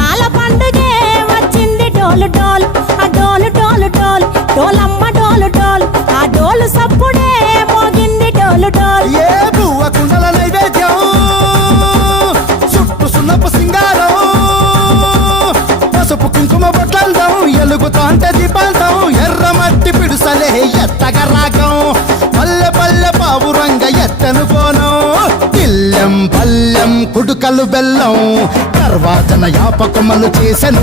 బోనాల పండుగే వచ్చింది డోలు డోలు ఆ డోలు డోలు డోలు డోలమ్మ డోలు డోలు ఆ డోలు సప్పుడే మోగింది డోలు డోలు. ఏ బువ్వ కుండల నైవేద్యం చుట్టు సున్నపు సింగారం పసుపు కుంకుమ బొట్లందం ఎలుగుతాంటే దీపాంతం ఎర్ర మట్టి పిడుసలే ఎత్తగా రాగం పల్లె పల్లె పావురంగ ఎత్తను కోనం ఇల్లెం పల్లెం కుడుకలు బెల్లం తర్వాతన యాపకమలు చేసెను